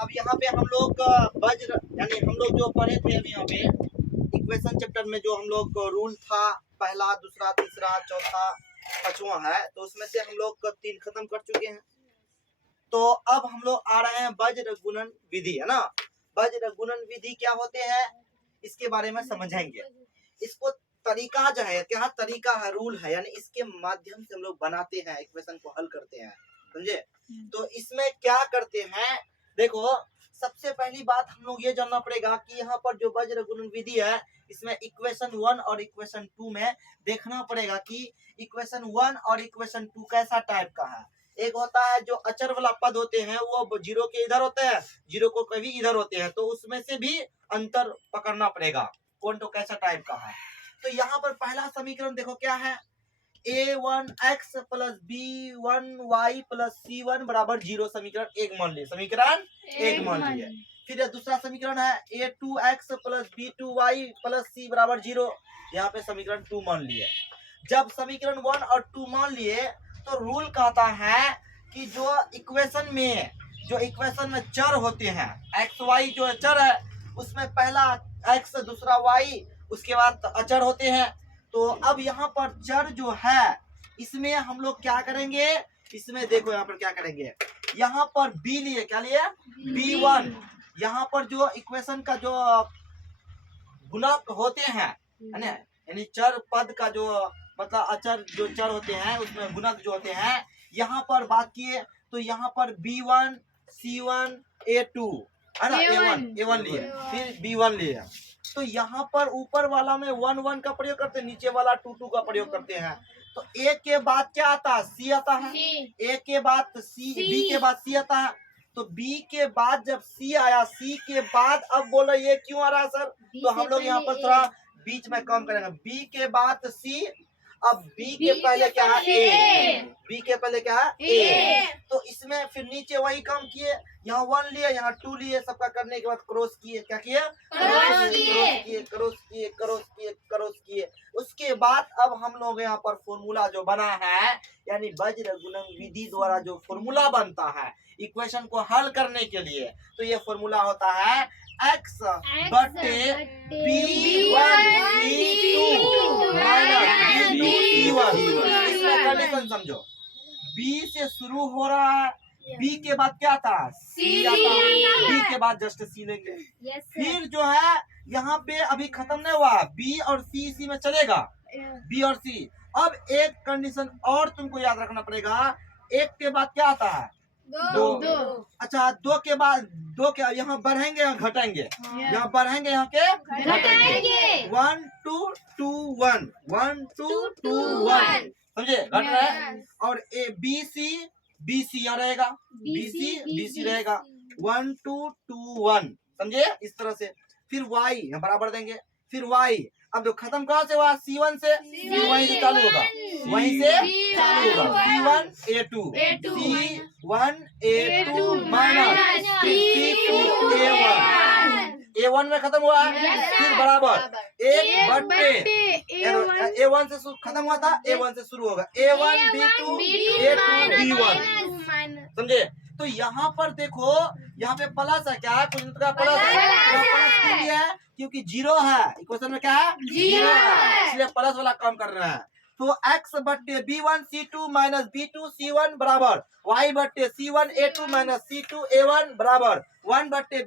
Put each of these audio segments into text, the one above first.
अब यहाँ पे हम लोग वज्र यानी हम लोग जो पढ़े थे अभी यहाँ पे इक्वेशन चैप्टर में जो हम लोग रूल था पहला, दूसरा, तीसरा, चौथा, पांचवा है, तो उसमें से हम लोग 3 खत्म कर चुके हैं। तो अब हम लोग आ रहे हैं वज्र गुणन विधि, है ना। वज्र गुणन विधि क्या होते हैं इसके बारे में समझेंगे। इसको तरीका जो है, क्या तरीका है, रूल है, यानी इसके माध्यम से हम लोग बनाते हैं, इक्वेशन को हल करते हैं, समझे। तो इसमें क्या करते हैं, देखो सबसे पहली बात हम लोग ये जानना पड़ेगा कि यहाँ पर जो वज्र गुणन विधि है इसमें इक्वेशन 1 और इक्वेशन 2 में देखना पड़ेगा कि इक्वेशन 1 और इक्वेशन 2 कैसा टाइप का है। एक होता है जो अचर वाला पद होते हैं वो जीरो के इधर होते हैं, जीरो को कभी इधर होते हैं, तो उसमें से भी अंतर पकड़ना पड़ेगा कौन तो कैसा टाइप का है। तो यहाँ पर पहला समीकरण देखो क्या है, a1x plus b1y plus c1 बराबर 0 समीकरण एक मान लिए, समीकरण एक मान लिए। फिर दूसरा समीकरण है a2x plus b2y plus c बराबर 0, यहाँ पे समीकरण 2 मान लिए। जब समीकरण 1 और 2 मान लिए तो रूल कहता है कि जो इक्वेशन में चर होते हैं, एक्स वाई जो चर है उसमें पहला एक्स दूसरा वाई उसके बाद अचर होते हैं। तो अब यहाँ पर चर जो है इसमें हम लोग क्या करेंगे, इसमें देखो यहाँ पर क्या करेंगे, यहाँ पर b लिए, क्या लिए, b1। यहाँ पर जो इक्वेशन का जो गुणक होते हैं, है ना, यानी चर पद का जो मतलब अचर जो चर होते हैं उसमें गुणक जो होते हैं, यहाँ पर बात किए तो यहाँ पर b1 c1 a2 है ना, a1 लिए, फिर b1 लिए। तो यहाँ पर ऊपर वाला में 1 1 का प्रयोग करते हैं, नीचे वाला 2 2 का प्रयोग करते हैं। तो a के बाद क्या आता है, c आता है, a के बाद c, b के बाद c आता है। तो b के बाद जब c आया, c के बाद अब बोलो ये क्यों आ रहा है सर, तो हम लोग यहाँ पर थोड़ा बीच में कम करेंगे, b के बाद c, अब b के पहले क्या है a, b के पहले क्या है a। तो इसमें फिर नीचे वही काम किए, यहाँ 1 लिए, यहाँ 2 लिए, सबका करने के बाद क्रॉस किए, क्या किए, क्रॉस किए। उसके बाद अब हम लोग यहाँ पर फॉर्मूला जो बना है, यानी वज्र गुणन विधि द्वारा जो फॉर्मूला बनता है इक्वेशन को हल करने के लिए, तो ये फॉर्मूला होता है x बटे b1 c2 minus b2 c1। इसमें कंडीशन समझो, b से शुरू हो रहा है, b के बाद क्या आता है, c आता है, b के बाद जस्ट c लेंगे। फिर जो है यहाँ पे अभी खत्म नहीं हुआ, b और c इसी में चलेगा, b और c। अब एक कंडीशन और तुमको याद रखना पड़ेगा, एक के बाद क्या आता है, दो। अच्छा, दो के बाद दो क्या, यहाँ बढ़ेंगे यहाँ घटेंगे, यहाँ बढ़ेंगे यहाँ के घटेंगे, 1 2 2 1 1 2 2 1, समझे, घट रहा है। और ए बी सी यहाँ रहेगा, बी सी रहेगा, 1 2 2 1, समझे, इस तरह से। फिर y यहाँ बराबर देंगे, फिर y अब जो खत्म कहाँ से हुआ, c1 से, फिर वहीं से चालू होगा, वहीं से चालू होगा, c1 a2 c1 a2 minus c2 a1, a1 में खत्म हुआ है, फिर बराबर एक बट्टे a1 से खत्म हुआ था, a1 से शुरू होगा, a1 b2 a2 b1, समझे। तो यहाँ पर देखो, यहाँ पे प्लस है, क्या है, कुछ का प्लस है, प्लस क्यों लिया है, क्योंकि जीरो है, इक्वेशन में क्या है, जीरो है, इसलिए प्लस वाला काम कर रहे हैं। तो x बट्टे b1 c2 minus b2 c1 बराबर y बट्टे c1 a2 minus c2 a1 बराबर 1 बट्टे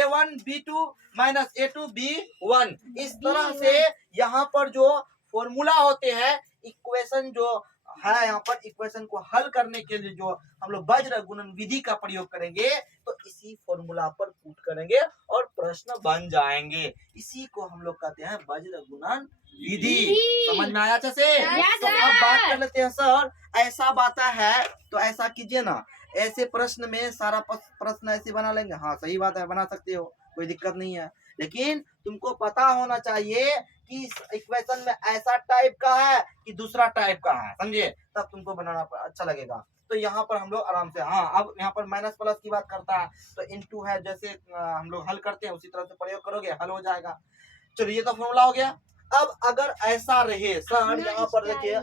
a1 b2 minus a2 b1। इस तरह से यहाँ पर जो फॉर्मूला होते हैं इक्वेशन जो है, यहाँ पर इक्वेशन को हल करने के लिए जो हम लोग वज्र गुणन विधि का प्रयोग करेंगे, तो इसी फॉर्मूला पर पुट करेंगे और प्रश्न बन जाएंगे। इसी को हम लोग कहते हैं वज्र गुणन विधि। समझ में आया अच्छे से? तो अब बात कर लेते हैं सर, ऐसा बात है तो ऐसा कीजिए ना, ऐसे प्रश्न में सारा प्रश्न ऐसे बना लेंगे, हाँ सही बात है, बना सकते हो, कोई दिक्कत नहीं है। लेकिन तुमको पता होना चाहिए कि इस इक्वेशन में ऐसा टाइप का है कि दूसरा टाइप का है, समझे, तब तुमको बनाना अच्छा लगेगा। तो यहाँ पर हम लोग आराम से, हाँ अब यहाँ पर माइनस प्लस की बात करता है तो इनटू है, जैसे हम लोग हल करते हैं उसी तरह से प्रयोग करोगे, हल हो जाएगा। चलिए, तो फॉर्मूला हो गया। अब अगर ऐसा रहे सर, यहाँ पर देखिए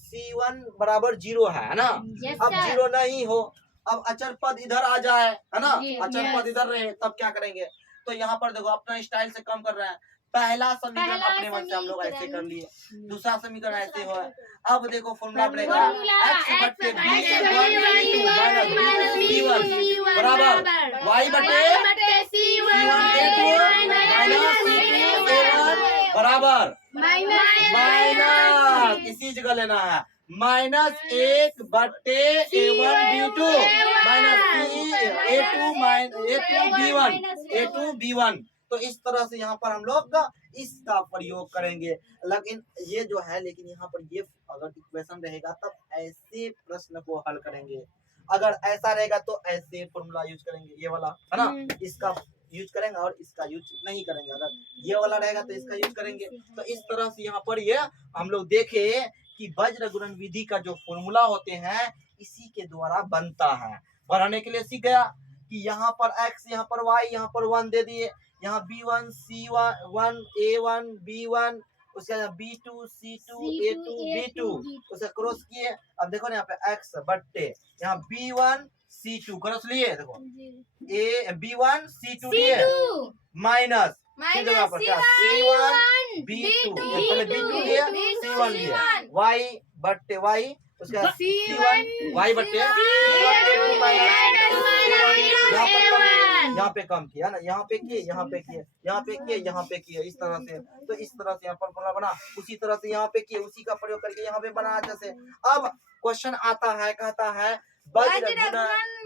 c1 बराबर 0 है ना, अब 0 नहीं हो अब अचर पद इधर आ जाए, है ना, जी, अचर yes. पद इधर रहे तब क्या करेंगे। तो यहाँ पर देखो अपना स्टाइल से कम कर रहे हैं। पहला समीकरण पहला अपने मन से हम लोग ऐसे समीकरण। कर लिए, दूसरा समीकरण ऐसे हो। अब देखो फॉर्मूला बनेगा फॉर्मूला x बट्टे b x a1 b2 minus b1 बराबर y बट्टे c1 a2 minus c2 a1 बराबर माइनस इसी जगह लेना है माइनस 1 बट्टे a1 b2 minus a2 b1 तो इस तरह से यहाँ पर हम लोग इसका प्रयोग करेंगे। लेकिन ये जो है, लेकिन यहाँ पर ये अगर इक्वेशन रहेगा तब ऐसे प्रश्न को हल करेंगे, अगर ऐसा रहेगा तो ऐसे फॉर्मूला यूज करेंगे, ये वाला है ना, इसका यूज करेंगे और इसका यूज नहीं करेंगे। अगर ये वाला रहेगा तो इसका यूज करेंगे। तो इस तरह से यहाँ पर ये हम लोग देखे कि वज्र गुणन विधि का जो फॉर्मूला होते हैं इसी के द्वारा बनता है। बढ़ाने के लिए सीख गया कि यहाँ पर x, यहाँ पर y, यहाँ पर 1 दे दिए, यहाँ b1 c1 a1 b1 उसके बाद b2 c2 a2 b2 उसे क्रॉस किए। अब देखो ना यहाँ पे x बट्टे यहाँ b1 c2 क्रॉस लिए, देखो a b1 c2 लिए माइनस जगह पर क्या c1 b2 पहले b2 लिए c1 लिए y बट्टे y उसके बाद c1 y बट्टे यहाँ पे कम किया ना, यहाँ पे किए, यहाँ पे किए, यहाँ पे किए, यहाँ पे किए, इस तरह से। तो इस तरह से यहाँ पर फॉर्मूला बना, उसी तरह से यहाँ पे किए, उसी का प्रयोग करके यहाँ पे बना अच्छे से। अब क्वेश्चन आता है, कहता है वज्र गुणन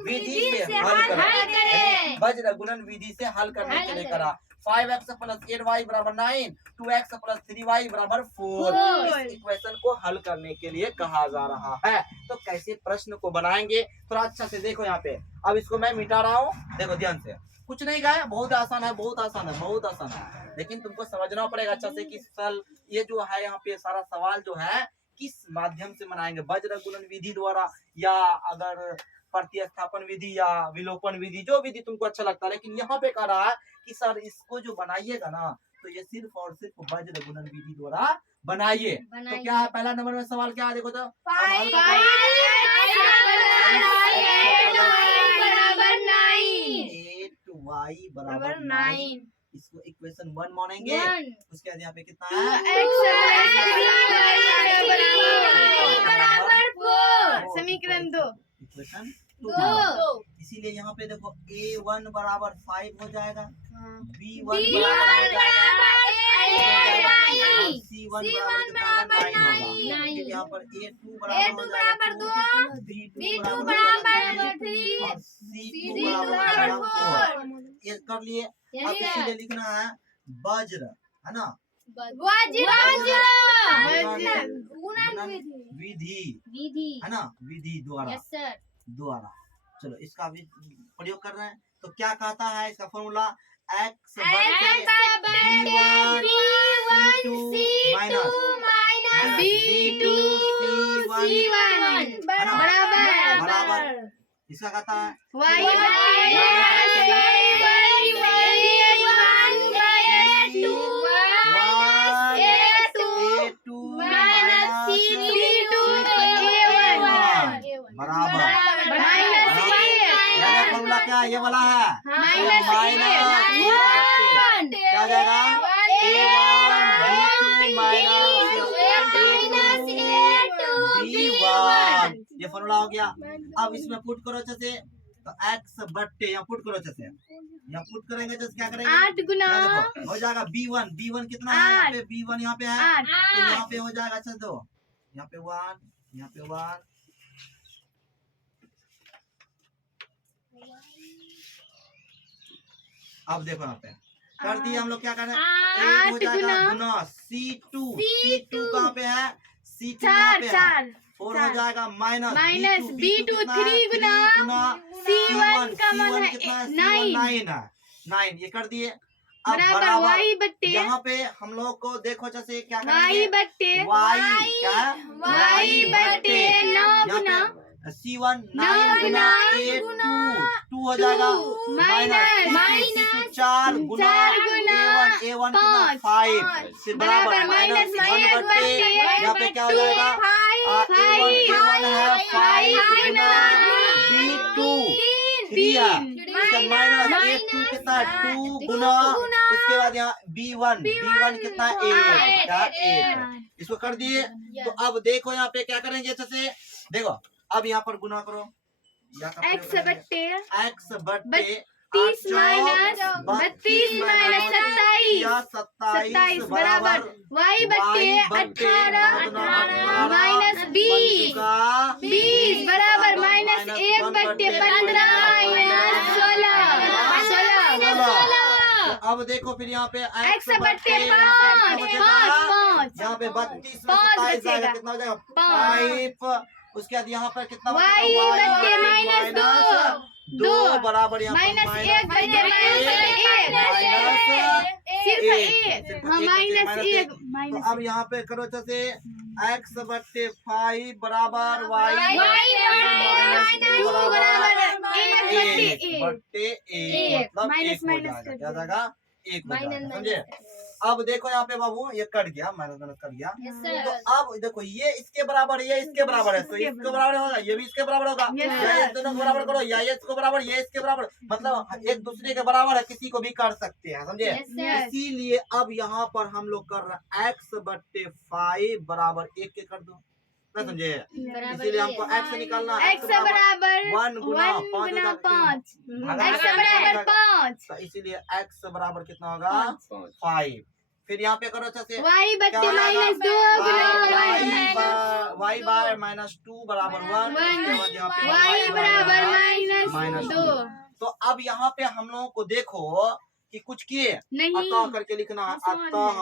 विधि से हल करें। वज्र गुणन विधि से हल करने के लिए करा 5x प्लस 8y बराबर 9, 2x प्लस 3y बराबर 4। इस इक्वेशन को हल करने के लिए कहा जा रहा है। तो कैसे प्रश्न को बनाएंगे थोड़ा अच्छा से देखो यहाँ पे। अब इसको मैं मिटा रहा हूँ, देखो ध्यान से, कुछ नहीं गाया, बहुत आसान है, बहुत आसान है, बहुत आसान है, लेकिन तुमको समझना पड़ेगा अच्छा से कि सल ये जो है यहाँ पे सारा सवाल जो है किस माध्यम से बनाएंगे, वज्र गुणन विधि द्वारा या अगर प्रतिस्थापन विधि या विलोपन विधि, जो विधि तुमको अच्छा लगता है। लेकिन यहाँ पे कह रहा है कि सर इसको जो बनाइएगा ना तो ये सिर्फ और सिर्फ वज्र गुणन विधि द्वारा बनाइए। तो क्या है पहला नंबर में सवाल, क्या है देखो तो 8y बराबर 9, इसको इक्वेशन 1 मानेंगे। उसके बाद यहाँ पे कितना है समीकरण 2 इक्वेशन 2। इसीलिए यहाँ पे देखो a1 बराबर 5 हो जाएगा, b1 c1 बराबर 9 होगा, फिर यहाँ पर a2 बराबर 2, b2 बराबर 3 और c2 बराबर 4। ये कर लिए। अब इसीलिए लिखना है वज्र, है ना, विधि है ना, विधि द्वारा चलो इसका भी प्रयोग कर रहे हैं। तो क्या कहता है इसका formula, x minus b2 c1 बराबर इसका कहता है फॉर्मूला क्या ये वाला है माइनस क्या जाएगा a1 b2 माइनस b1, ये फॉर्मूला हो गया। अब इसमें पुट करो अच्छे से, तो x बट्टे यहाँ पुट करो अच्छे से, यहाँ पुट करेंगे तो क्या करेंगे 8 गुना हो जाएगा b1 कितना है यहाँ पे b1 यहाँ पे है तो यहाँ पे हो जाएगा अच्छा, दो यहाँ पे 1 यहाँ पे 1 अब देखो यहाँ पे कर दिए हम लोग, क्या कर रहे हैं 8 हो जाएगा गुना c2 कहाँ पे है c2 यहाँ पे है 4 हो जाएगा माइनस b2 3 गुना c1 कितना है 9 है 9, ये कर दिए। अब बराबर y बट्टे यहाँ पे हम लोग को देखो जैसे क्या y बट्टे y क्या y बट्टे 9 गुना C1 9 9 गुना गुना 8 2 हो जाएगा माइनस 4 गुना A1 कितना 5 फिर बराबर माइनस 1/, यहाँ पे क्या हो जाएगा A1 है 5 गुना B2 3 है, इसका माइनस A2 कितना 2 गुना, उसके बाद यहाँ B1 कितना 8 इसको कर दिए। तो अब देखो यहाँ पे क्या करेंगे अच्छे से देखो, अब यहाँ पर गुना करो x बट्टे x बट्टे 32 माइनस 27 बराबर y बट्टे 18 माइनस 20 बराबर माइनस 1 बट्टे 15 माइनस 16। अब देखो फिर यहाँ पे x बट्टे 5 यहाँ पे 32 में 27 आएगा, कितना हो जाएगा 5। उसके बाद यहाँ पर कितना y बट्टे माइनस 2 बराबर यहाँ माइनस 1 बट्टे माइनस 1 तो अब यहाँ पे करो जैसे x बट्टे 5 बराबर y बट्टे 1 मतलब 1 हो जाएगा, क्या जाएगा 1 हो जाएगा, समझे। अब देखो यहाँ पे बाबू ये कट गया, माइनस कट गया। तो अब देखो ये इसके बराबर ये इसके बराबर है, तो इसके बराबर होगा, ये भी इसके बराबर होगा, या इस दोनों को बराबर करो, या ये इसको बराबर ये इसके बराबर, मतलब एक दूसरे के बराबर है, किसी को भी कर सकते हैं, समझे। इसीलिए अब यहाँ पर हम लोग कर रहे हैं x बट्टे 5 बराबर 1 के कर दो, ना समझे। इसीलिए हमको x निकालना, x बराबर 1 गुना 5 5 इसीलिए x बराबर कितना होगा 5। फिर यहाँ पे करो अच्छा से y बट्टे माइनस 2 y बार माइनस 2 बराबर 1, y बराबर माइनस 2। तो अब यहाँ पे हम लोगों को देखो कि कुछ किए, अतः करके लिखना है, अतः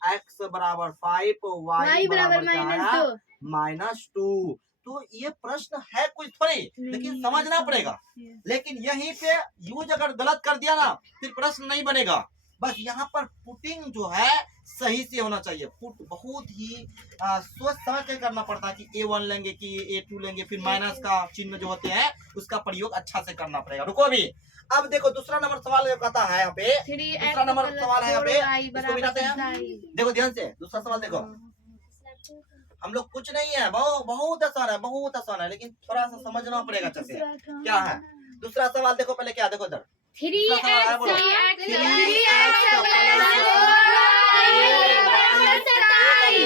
x बराबर 5 y बराबर माइनस 2। तो ये प्रश्न है कुछ थोड़ी, लेकिन समझना पड़ेगा। लेकिन यहीं पे यूज अगर गलत कर दिया ना फिर प्रश्न नहीं बनेगा। बस यहाँ पर पुटिंग जो है सही से होना चाहिए, पुट बहुत ही सोच समझ के करना पड़ता है कि A1 लेंगे कि A2 लेंगे, फिर माइनस का चिन्ह जो होते हैं उसका प्रयोग अच्छा से करना पड़ेगा। रुको अभी, अब देखो दूसरा नंबर सवाल जो कहता है यहाँ पे, दूसरा नंबर सवाल है यहाँ पे, इसको मिलाते हैं। देखो ध्यान से दूसरा सवाल देखो, हम लोग कुछ नहीं है, बहुत आसान है, बहुत आसान है, लेकिन थोड़ा सा समझना पड़ेगा अच्छे से क्या है। दूसरा सवाल देखो पहले क्या, देखो इधर 3x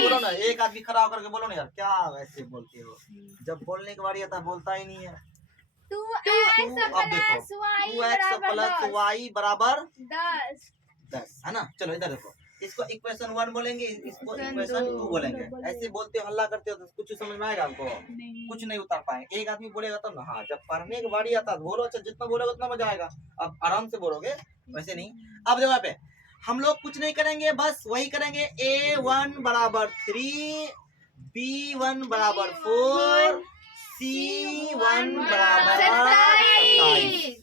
बोलो ना, एक आदमी खड़ा होकर के बोलो ना यार, क्या वैसे बोलते हो, जब बोलने की बारी आता है बोलता ही नहीं है। 2x प्लस y बराबर 10 है ना। चलो इधर देखो, इसको इक्वेशन 1 बोलेंगे, इसको इक्वेशन 2 बोलेंगे। ऐसे बोलते हो, हल्ला करते हो तो कुछ समझ में आएगा हमको? कुछ नहीं उतार पाएंगे। एक आदमी बोलेगा तब ना, हाँ जब पढ़ने की बारी आता है बोलो, अच्छा जितना बोलोगे उतना मजा आएगा, अब आराम से बोलोगे, वैसे नहीं। अब देखो यहाँ पे हम लोग कुछ नहीं करेंगे, बस वही करेंगे, A1 बराबर 3, B1 बराबर 4, C1 बराबर 27,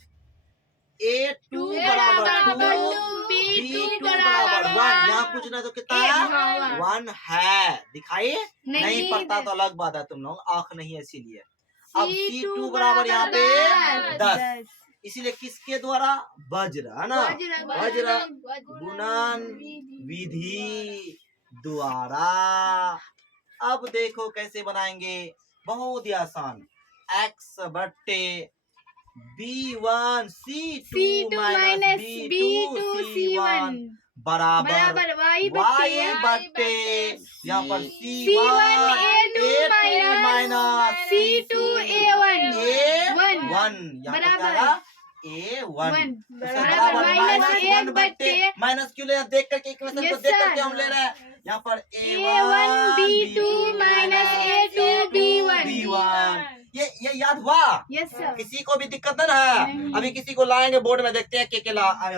A2 बराबर 2, B2 बराबर 1। यहाँ कुछ ना तो कितना है 1 है, दिखाई नहीं पड़ता तो अलग बात है, तुम लोग आंख नहीं है इसीलिए। अब C2 बराबर यहाँ पे 10, इसीलिए किसके द्वारा, वज्र है ना, वज्र गुणन विधि द्वारा। अब देखो कैसे बनाएंगे, बहुत ही आसान, x बट्टे B1 C2 minus B2 C1 बराबर y बट्टे यहाँ पर C1 A2 minus C2 A1 बराबर A1 बराबर माइनस 1 बट्टे, माइनस क्यों ले रहे हैं, देख करके इक्वेशन को देख करके हम ले रहे हैं। यहाँ पर A1 B2 minus A2 B1, ये याद हुआ? Yes sir. किसी को भी दिक्कत है ना? अभी किसी को लाएंगे बोर्ड में, देखते हैं के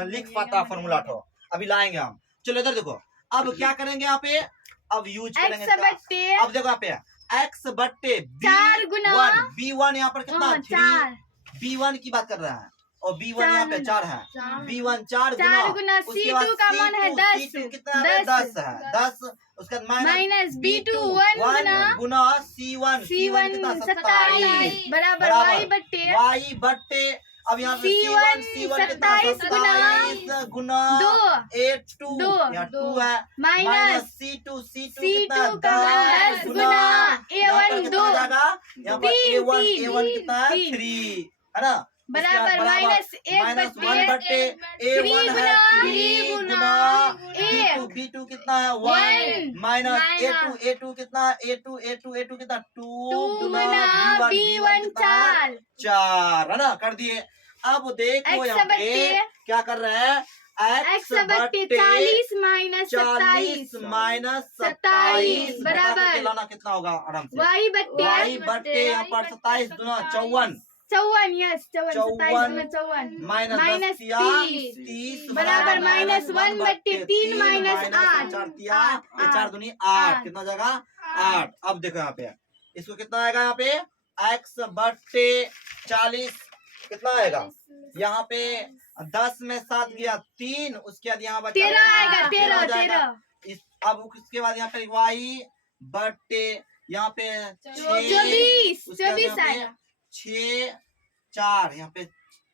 लिख पाता फॉर्मूला तो अभी लाएंगे हम। चलो इधर देखो, अब क्या करेंगे यहाँ पे, अब यूज करेंगे अब देखो यहाँ पे x बट्टे B1 यहाँ पर कितना 3, B1 की बात कर रहा है, और B1 यहाँ पे 4 है, B1 4 4 गुना उसके बाद C2 का मान है 10, C2 कितना है? 10 है, 10 उसके बाद माइनस B2 1 गुना C1 कितना? 27 बराबर Y बट्टे Y बट्टे अब यहाँ पे C1 C1 कितना? 27 गुना 2 2 यहाँ 2 है माइनस C2 C2 कितना? का 10 गुना यहाँ पर A1 कितना 2 हो जाएगा? यहाँ पर तीन, A1 कितना है? तीन। 3 है ना, बराबर माइनस 1 बट्टे A1 है 3 गुना B2 कितना है? 1 माइनस A2 कितना है? A2 कितना? 2 गुना B1 4 4 है ना, कर दिए। अब देखो X यहाँ पे बट्टे क्या कर रहे हैं? X बट्टे 40 माइनस 40 27 माइनस 27 बराबर लाना कितना होगा आराम से? Y बट्टे Y बट्टे यहाँ पर 27 गुना 54 54 यस 54 57 माइनस 30 बराबर माइनस 1 बट्टे 3 माइनस 8 4 दूनी 8 कितना हो जाएगा? 8। अब देखो यहाँ पे इसको कितना आएगा? यहाँ पे x बट्टे 40 कितना आएगा? यहाँ पे 10 में 7 गया 3, उसके बाद यहाँ बचा 13 आएगा 13 13। अब उसके बाद यहाँ पे y बट्टे यहाँ पे 24 आएगा 6 4 यहाँ पे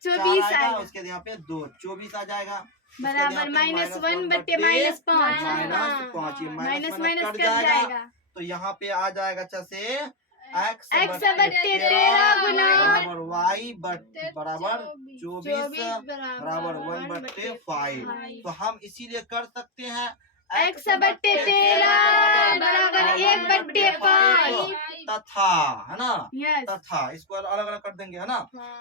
24 आएगा, आएगा उसके बाद यहाँ पे 2 24 आ जाएगा बराबर माइनस 1 बट्टे माइनस 5 माइनस 5 ये माइनस माइनस कट कट जाएगा तो यहाँ पे आ जाएगा अच्छा से x X बट्टे 13 गुना बराबर y बराबर 24 बराबर 1 बट्टे 5। तो हम इसीलिए कर सकते हैं X बट्टे 13 बराबर 1 बट्टे 5 तथा है ना, यस तथा इसको अलग अलग कर देंगे है ना।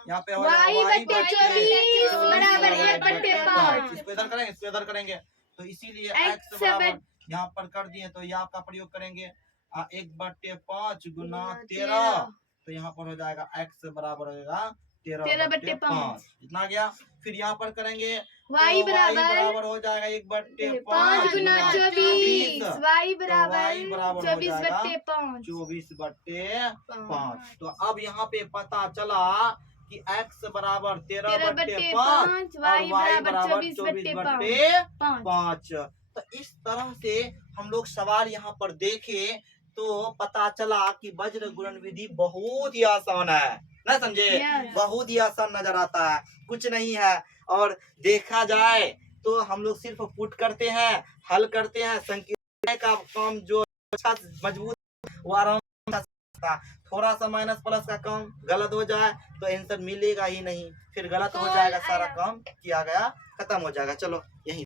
यहाँ पे हो Y जाएगा बट्टे 24 बराबर 1 बट्टे 5 इसको इधर करेंगे, इसको इधर करेंगे तो इसीलिए X x बराबर यहाँ पर कर दिए तो यहाँ का प्रयोग करेंगे 1 बट्टे 5 गुना 13 तो यहाँ पर हो जाएगा x बराबर हो जाएगा 13 बट्टे 5 इतना गया। फिर यहाँ पर करेंगे Y तो बराबर हो जाएगा 1 बट्टे 5 गुना 24 Y बराबर Y बराबर 24 हो जाएगा बट्टे 5 24 बट्टे 5। तो अब यहाँ पे पता चला कि x बराबर 13 बट्टे 5 Y और y बराबर बराबर 24 24 बट्टे बट्टे 5। तो इस तरह से हम लोग सवाल यहाँ पर देखे तो पता चला कि वज्र गुणन विधि बहुत ही आसान है ना, समझे? Yes. बहुत ही आसान नजर आता है, कुछ नहीं है। और देखा जाए तो हम लोग सिर्फ पुट करते हैं, हल करते हैं, संकीर्ण का काम जो अच्छा मजबूत वो आराम से था। थोड़ा सा माइनस प्लस का काम गलत हो जाए तो आंसर मिलेगा ही नहीं, फिर गलत हो जाएगा, सारा काम किया गया खत्म हो जाएगा। चलो यही